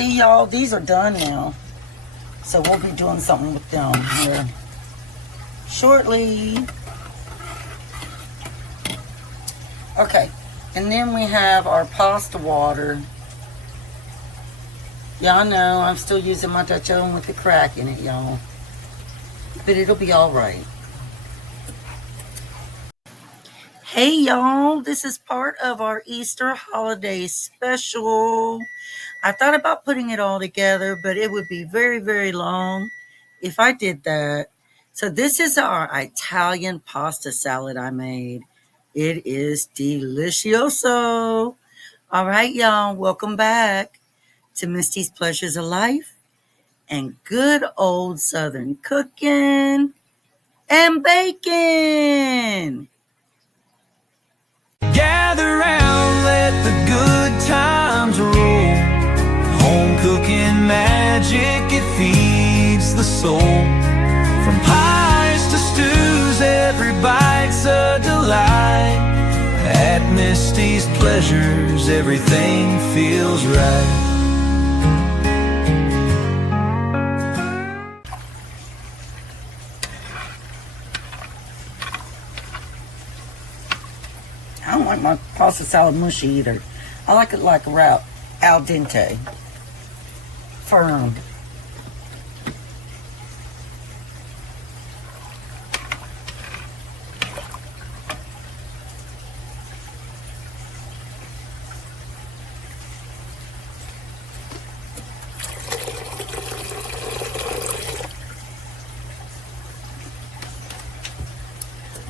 see, y'all, these are done now. So we'll be doing something with them here shortly. Okay, and then we have our pasta water. Y'all know I'm still using my Dutch oven with the crack in it, y'all. But it'll be all right. Hey, y'all, this is part of our Easter holiday special. I thought about putting it all together, but it would be very, very long if I did that. So this is our Italian pasta salad I made. It is delicioso. All right, y'all, welcome back to Misty's Pleasures of Life and good old Southern cooking and baking. Gather round, let the good times roll. Home cooking magic, it feeds the soul. From pies to stews, every bite's a delight. At Misty's Pleasures, everything feels right. I don't like my pasta salad mushy either. I like it like al dente. Firm.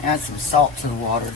Add some salt to the water.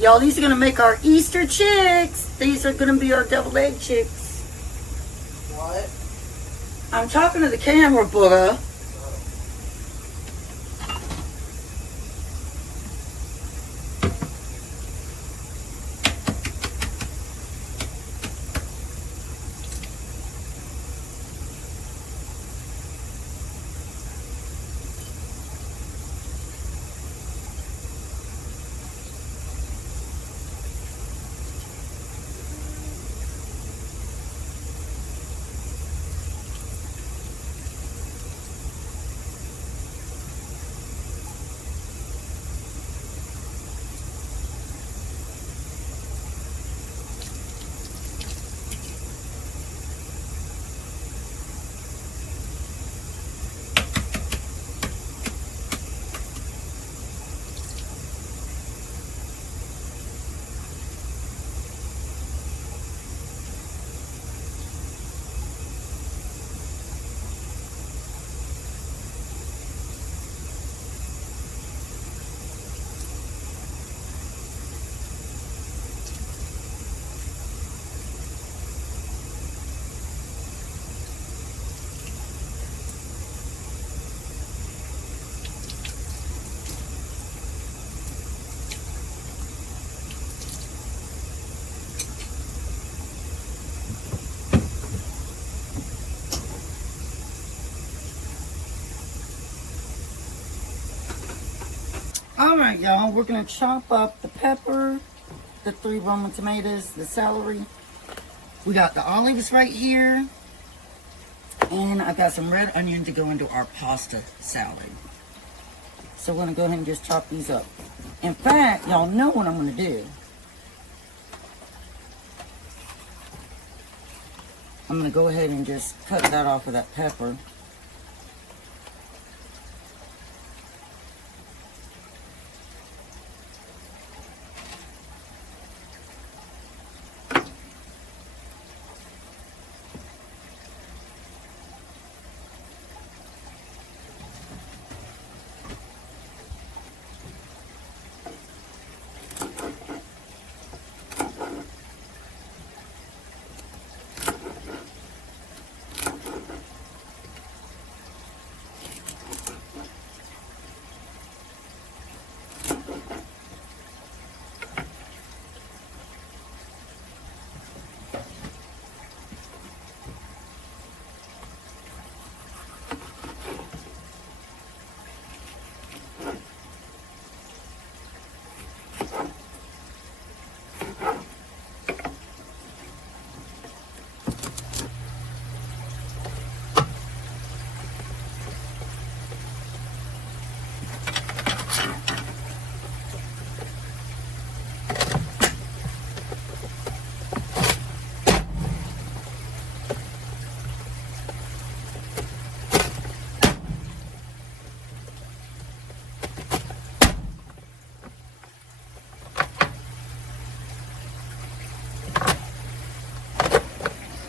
Y'all, these are going to make our Easter chicks. These are going to be our deviled egg chicks. What? I'm talking to the camera, Buddha. All right, y'all, we're going to chop up the pepper, the 3 Roman tomatoes, the celery. We got the olives right here. And I got some red onion to go into our pasta salad. So we're going to go ahead and just chop these up. In fact, y'all know what I'm going to do. I'm going to go ahead and just cut that off of that pepper.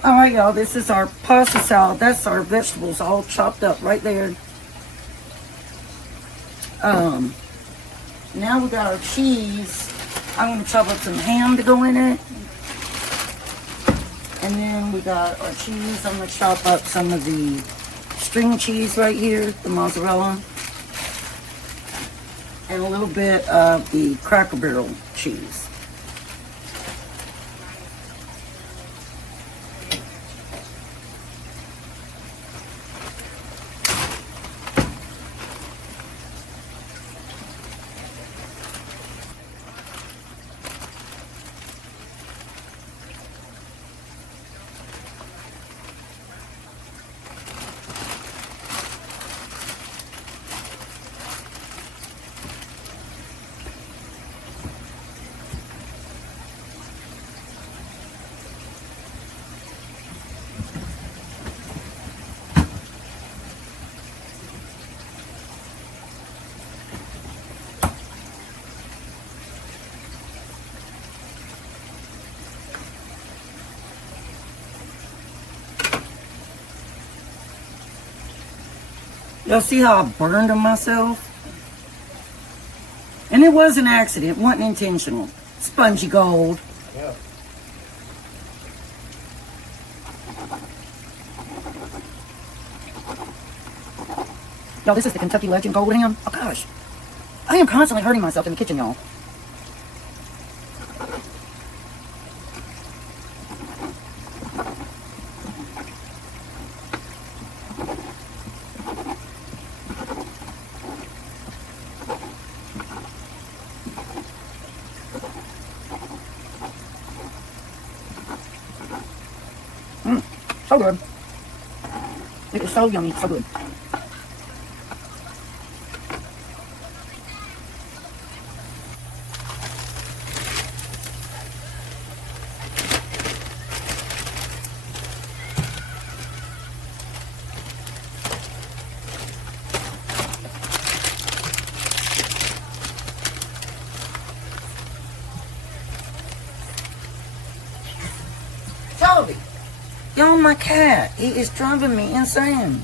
All right, y'all, this is our pasta salad. That's our vegetables all chopped up right there. Now we got our cheese. I'm going to chop up some ham to go in it. And then we got our cheese. I'm going to chop up some of the string cheese right here, the mozzarella. And a little bit of the Cracker Barrel cheese. Y'all see how I burned on myself? And it was an accident. It wasn't intentional. Spongy gold. Yeah. Y'all, this is the Kentucky Legend Gold Ham. Oh, gosh. I am constantly hurting myself in the kitchen, y'all. So good. It is so yummy, so good. Toby! Y'all, my cat, he is driving me insane.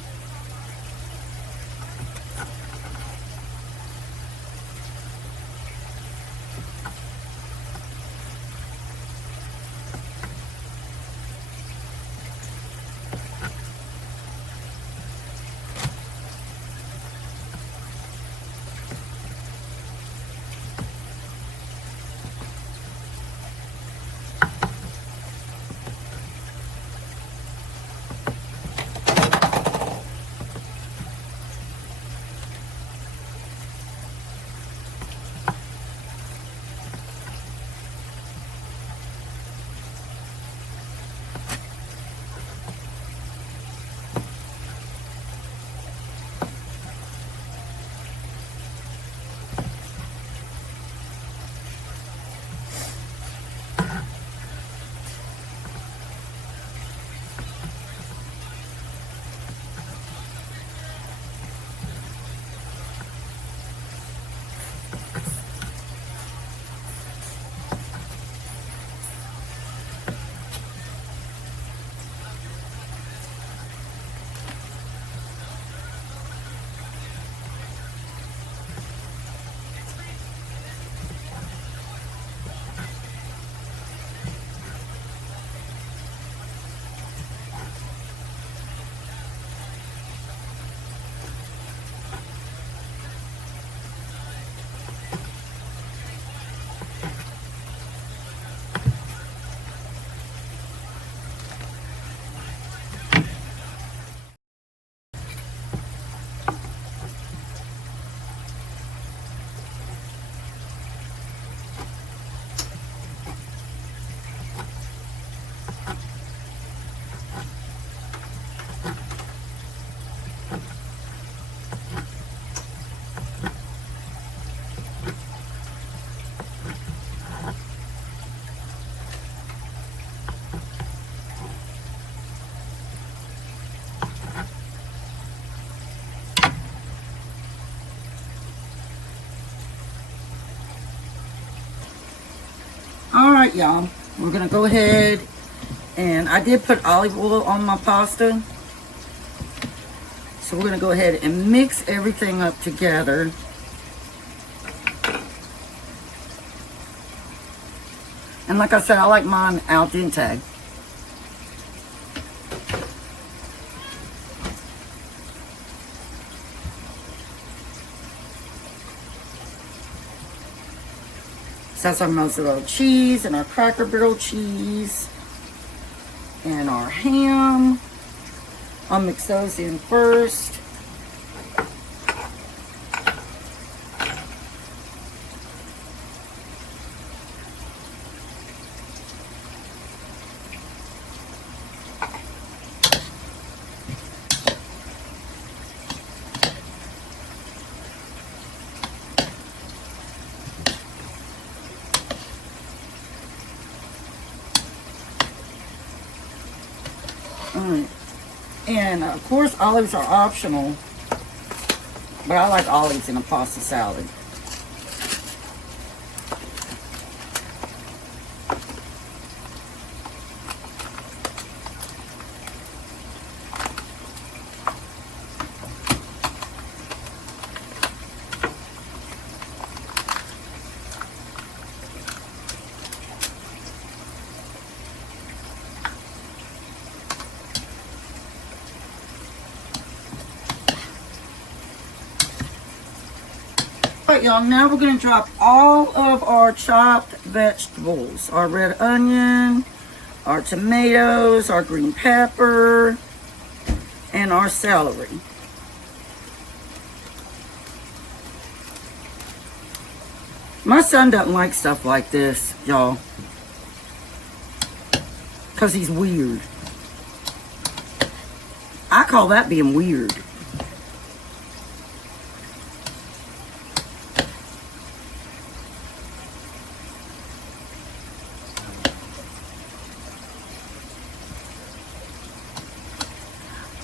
All right, y'all. We're gonna go ahead, and I did put olive oil on my pasta. So we're gonna go ahead and mix everything up together. And like I said, I like mine al dente. So that's our mozzarella cheese and our Cracker Barrel cheese and our ham. I'll mix those in first. Alright. And of course, olives are optional, but I like olives in a pasta salad. Alright, y'all, now we're going to drop all of our chopped vegetables. Our red onion, our tomatoes, our green pepper, and our celery. My son doesn't like stuff like this, y'all, because he's weird. I call that being weird.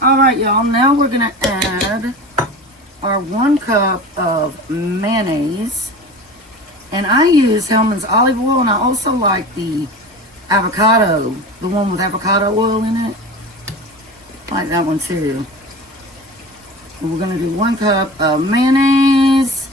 Alright, y'all, now we're going to add our 1 cup of mayonnaise. And I use Hellmann's olive oil, and I also like the avocado, the one with avocado oil in it. I like that one too. And we're going to do 1 cup of mayonnaise.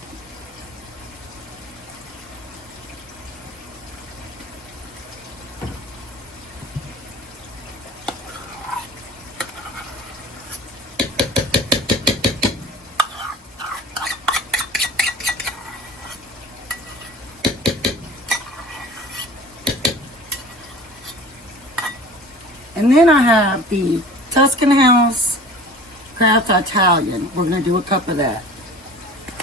And then I have the Tuscan House Kraft Italian. We're going to do 1 cup of that.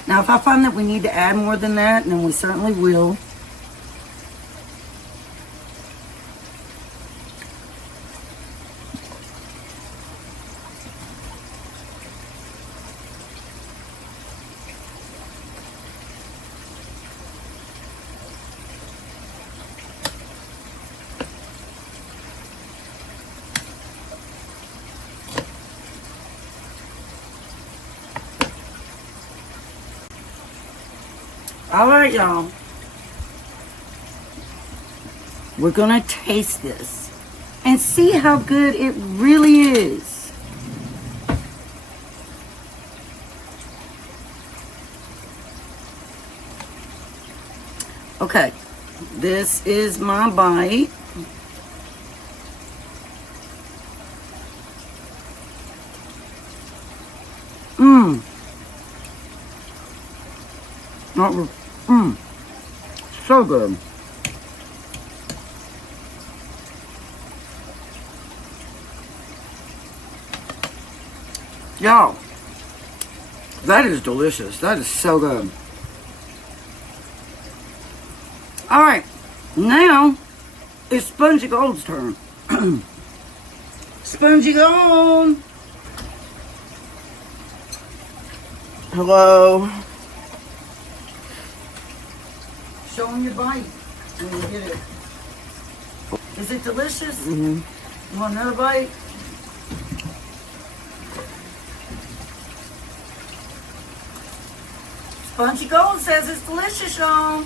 Now, if I find that we need to add more than that, then we certainly will. All right, y'all. We're going to taste this and see how good it really is. Okay, this is my bite. So good. Y'all, that is delicious. That is so good. All right, now it's Spongy Gold's turn. Spongy gone. Hello. Show them your bite when you get it. Is it delicious? Mm-hmm. You want another bite? Spongy Gold says it's delicious, y'all.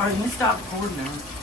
All right, you can stop recording now.